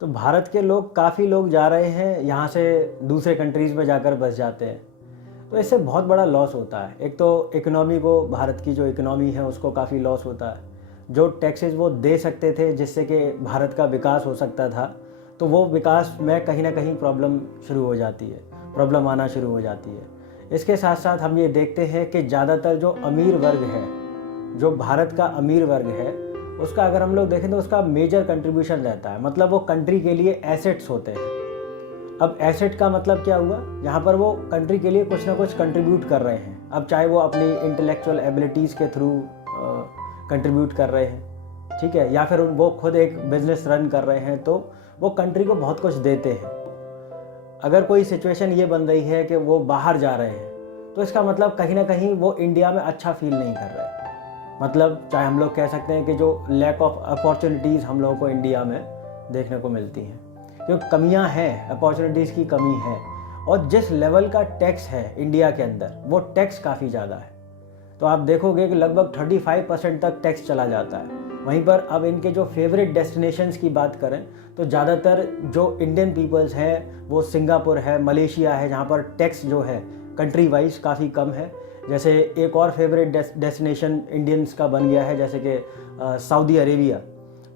तो भारत के लोग काफ़ी लोग जा रहे हैं यहाँ से दूसरे कंट्रीज़ में जाकर बस जाते हैं। तो इससे बहुत बड़ा लॉस होता है। एक तो इकोनॉमी को, भारत की जो इकोनॉमी है उसको काफ़ी लॉस होता है। जो टैक्सेस वो दे सकते थे जिससे कि भारत का विकास हो सकता था, तो वो विकास में कहीं ना कहीं प्रॉब्लम शुरू हो जाती है, प्रॉब्लम आना शुरू हो जाती है। इसके साथ साथ हम ये देखते हैं कि ज़्यादातर जो अमीर वर्ग है, जो भारत का अमीर वर्ग है, उसका अगर हम लोग देखें तो उसका मेजर कंट्रीब्यूशन रहता है। मतलब वो कंट्री के लिए एसेट्स होते हैं। अब एसेट का मतलब क्या हुआ, यहाँ पर वो कंट्री के लिए कुछ ना कुछ कंट्रीब्यूट कर रहे हैं। अब चाहे वो अपनी इंटेलेक्चुअल एबिलिटीज़ के थ्रू कंट्रीब्यूट कर रहे हैं, ठीक है, या फिर वो खुद एक बिजनेस रन कर रहे हैं, तो वो कंट्री को बहुत कुछ देते हैं। अगर कोई सिचुएशन ये बन रही है कि वो बाहर जा रहे हैं, तो इसका मतलब कहीं ना कहीं वो इंडिया में अच्छा फील नहीं कर रहे हैं। मतलब चाहे हम लोग कह सकते हैं कि जो लैक ऑफ अपॉर्चुनिटीज़ हम लोगों को इंडिया में देखने को मिलती हैं, जो कमियां हैं, अपॉर्चुनिटीज़ की कमी है। और जिस लेवल का टैक्स है इंडिया के अंदर, वो टैक्स काफ़ी ज़्यादा है। तो आप देखोगे कि लगभग 35% तक टैक्स चला जाता है। वहीं पर अब इनके जो फेवरेट डेस्टिनेशंस की बात करें तो ज़्यादातर जो इंडियन पीपल्स हैं वो सिंगापुर है, मलेशिया है, जहाँ पर टैक्स जो है कंट्री वाइज काफ़ी कम है। जैसे एक और फेवरेट डेस्टिनेशन इंडियंस का बन गया है, जैसे कि सऊदी अरेबिया।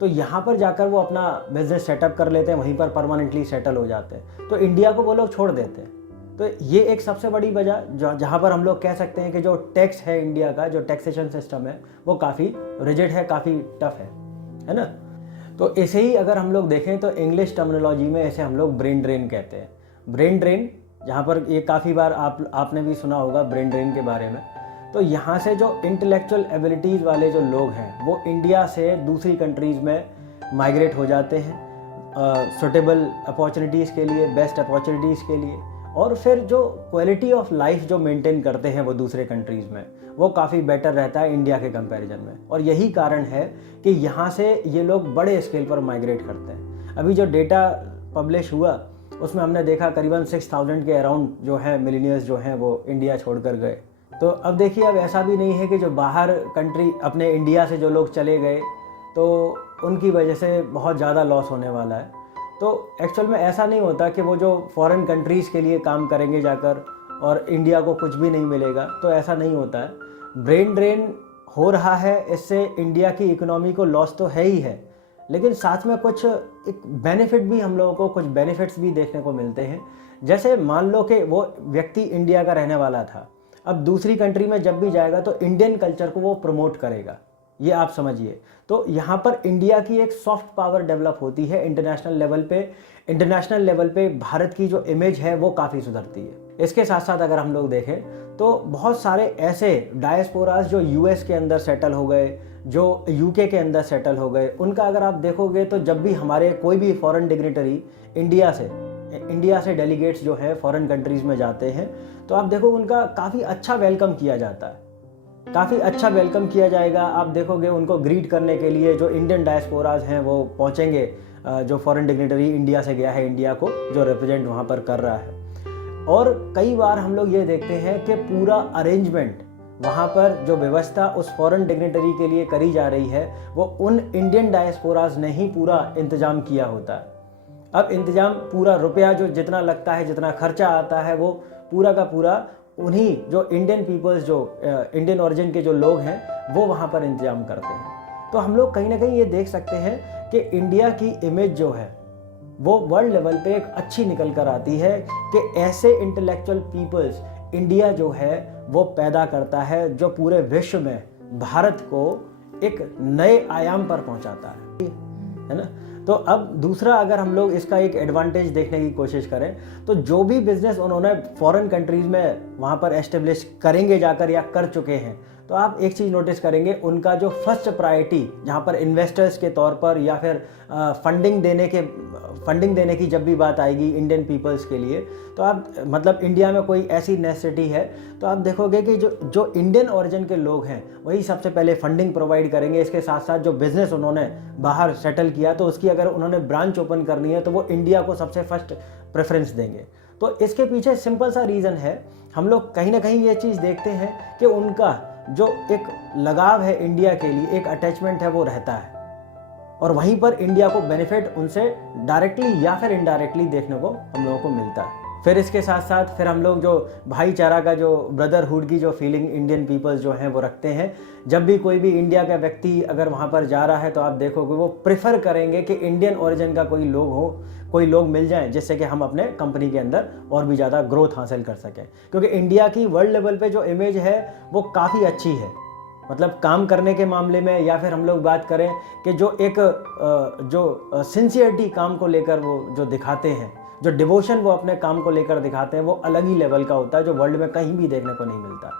तो यहाँ पर जाकर वो अपना बिजनेस सेटअप कर लेते हैं, वहीं पर परमानेंटली सेटल हो जाते हैं। तो इंडिया को वो लोग छोड़ देते हैं। तो ये एक सबसे बड़ी वजह जहाँ पर हम लोग कह सकते हैं कि जो टैक्स है इंडिया का, जो टैक्सेशन सिस्टम है, वो काफ़ी रिजिड है, काफ़ी टफ है ना। तो इसे ही अगर हम लोग देखें तो इंग्लिश टर्मिनोलॉजी में ऐसे हम लोग ब्रेन ड्रेन कहते हैं। ब्रेन ड्रेन, जहाँ पर ये काफ़ी बार आपने भी सुना होगा ब्रेन ड्रेन के बारे में। तो यहाँ से जो इंटेलेक्चुअल एबिलिटीज़ वाले जो लोग हैं वो इंडिया से दूसरी कंट्रीज़ में माइग्रेट हो जाते हैं सुटेबल अपॉर्चुनिटीज़ के लिए, बेस्ट अपॉर्चुनिटीज़ के लिए। और फिर जो क्वालिटी ऑफ लाइफ जो मेंटेन करते हैं वो दूसरे कंट्रीज़ में, वो काफ़ी बेटर रहता है इंडिया के कंपैरिजन में। और यही कारण है कि यहाँ से ये लोग बड़े स्केल पर माइग्रेट करते हैं। अभी जो डेटा पब्लिश हुआ उसमें हमने देखा करीबन 6000 के अराउंड जो है मिलीनियर्स जो हैं वो इंडिया छोड़कर गए। तो अब देखिए, अब ऐसा भी नहीं है कि जो बाहर कंट्री अपने इंडिया से जो लोग चले गए तो उनकी वजह से बहुत ज़्यादा लॉस होने वाला है। तो एक्चुअल में ऐसा नहीं होता कि वो जो फॉरेन कंट्रीज़ के लिए काम करेंगे जाकर और इंडिया को कुछ भी नहीं मिलेगा, तो ऐसा नहीं होता है। ब्रेन ड्रेन हो रहा है, इससे इंडिया की इकोनॉमी को लॉस तो है ही है, लेकिन साथ में कुछ एक बेनिफिट भी, हम लोगों को कुछ बेनिफिट्स भी देखने को मिलते हैं। जैसे मान लो कि वो व्यक्ति इंडिया का रहने वाला था, अब दूसरी कंट्री में जब भी जाएगा तो इंडियन कल्चर को वो प्रमोट करेगा, ये आप समझिए। तो यहाँ पर इंडिया की एक सॉफ्ट पावर डेवलप होती है इंटरनेशनल लेवल पे। इंटरनेशनल लेवल पे भारत की जो इमेज है वो काफ़ी सुधरती है। इसके साथ साथ अगर हम लोग देखें तो बहुत सारे ऐसे डायस्पोरास जो यूएस के अंदर सेटल हो गए, जो यूके के अंदर सेटल हो गए, उनका अगर आप देखोगे तो जब भी हमारे कोई भी फॉरेन डिग्नेटरी इंडिया से डेलीगेट्स जो है फॉरेन कंट्रीज़ में जाते हैं, तो आप देखो उनका काफ़ी अच्छा वेलकम किया जाता है, काफ़ी अच्छा वेलकम किया जाएगा। आप देखोगे उनको ग्रीट करने के लिए जो इंडियन डायस्पोराज हैं वो पहुंचेंगे, जो फॉरेन डिग्नेटरी इंडिया से गया है, इंडिया को जो रिप्रेजेंट वहां पर कर रहा है। और कई बार हम लोग ये देखते हैं कि पूरा अरेंजमेंट वहाँ पर जो व्यवस्था उस फॉरेन डिग्नेटरी के लिए करी जा रही है, वो उन इंडियन डायस्पोराज ने ही पूरा इंतजाम किया होता है। अब इंतजाम पूरा रुपया जो जितना लगता है, जितना खर्चा आता है, वो पूरा का पूरा उन्हीं जो इंडियन पीपल्स, जो इंडियन ओरिजिन के जो लोग हैं, वो वहाँ पर इंतजाम करते हैं। तो हम लोग कहीं ना कहीं ये देख सकते हैं कि इंडिया की इमेज जो है वो वर्ल्ड लेवल पे एक अच्छी निकल कर आती है कि ऐसे इंटेलेक्चुअल पीपल्स इंडिया जो है वो पैदा करता है, जो पूरे विश्व में भारत को एक नए आयाम पर पहुंचाता है ना। तो अब दूसरा, अगर हम लोग इसका एक एडवांटेज देखने की कोशिश करें तो जो भी बिजनेस उन्होंने फॉरेन कंट्रीज़ में वहाँ पर एस्टेब्लिश करेंगे जाकर या कर चुके हैं, तो आप एक चीज़ नोटिस करेंगे, उनका जो फर्स्ट प्रायोरिटी जहाँ पर इन्वेस्टर्स के तौर पर या फिर फंडिंग देने की जब भी बात आएगी इंडियन पीपल्स के लिए, तो आप मतलब इंडिया में कोई ऐसी नेसेसिटी है तो आप देखोगे कि जो इंडियन ओरिजिन के लोग हैं वही सबसे पहले फंडिंग प्रोवाइड करेंगे। इसके साथ साथ जो बिज़नेस उन्होंने बाहर सेटल किया तो उसकी अगर उन्होंने ब्रांच ओपन करनी है तो वो इंडिया को सबसे फर्स्ट प्रेफरेंस देंगे। तो इसके पीछे सिंपल सा रीज़न है, हम लोग कहीं ना कहीं ये चीज़ देखते हैं कि उनका जो एक लगाव है इंडिया के लिए, एक अटैचमेंट है, वो रहता है। और वहीं पर इंडिया को बेनिफिट उनसे डायरेक्टली या फिर इनडायरेक्टली देखने को हम लोगों को मिलता है। फिर इसके साथ साथ फिर हम लोग जो भाईचारा का जो ब्रदरहुड की जो फीलिंग इंडियन पीपल्स जो हैं वो रखते हैं। जब भी कोई भी इंडिया का व्यक्ति अगर वहाँ पर जा रहा है तो आप देखोगे वो प्रेफर करेंगे कि इंडियन ओरिजिन का कोई लोग मिल जाएं, जिससे कि हम अपने कंपनी के अंदर और भी ज़्यादा ग्रोथ हासिल कर सकें। क्योंकि इंडिया की वर्ल्ड लेवल पे जो इमेज है वो काफ़ी अच्छी है, मतलब काम करने के मामले में, या फिर हम लोग बात करें कि जो एक जो सिंसियरिटी काम को लेकर वो जो दिखाते हैं, जो डिवोशन वो अपने काम को लेकर दिखाते हैं, वो अलग ही लेवल का होता है, जो वर्ल्ड में कहीं भी देखने को नहीं मिलता।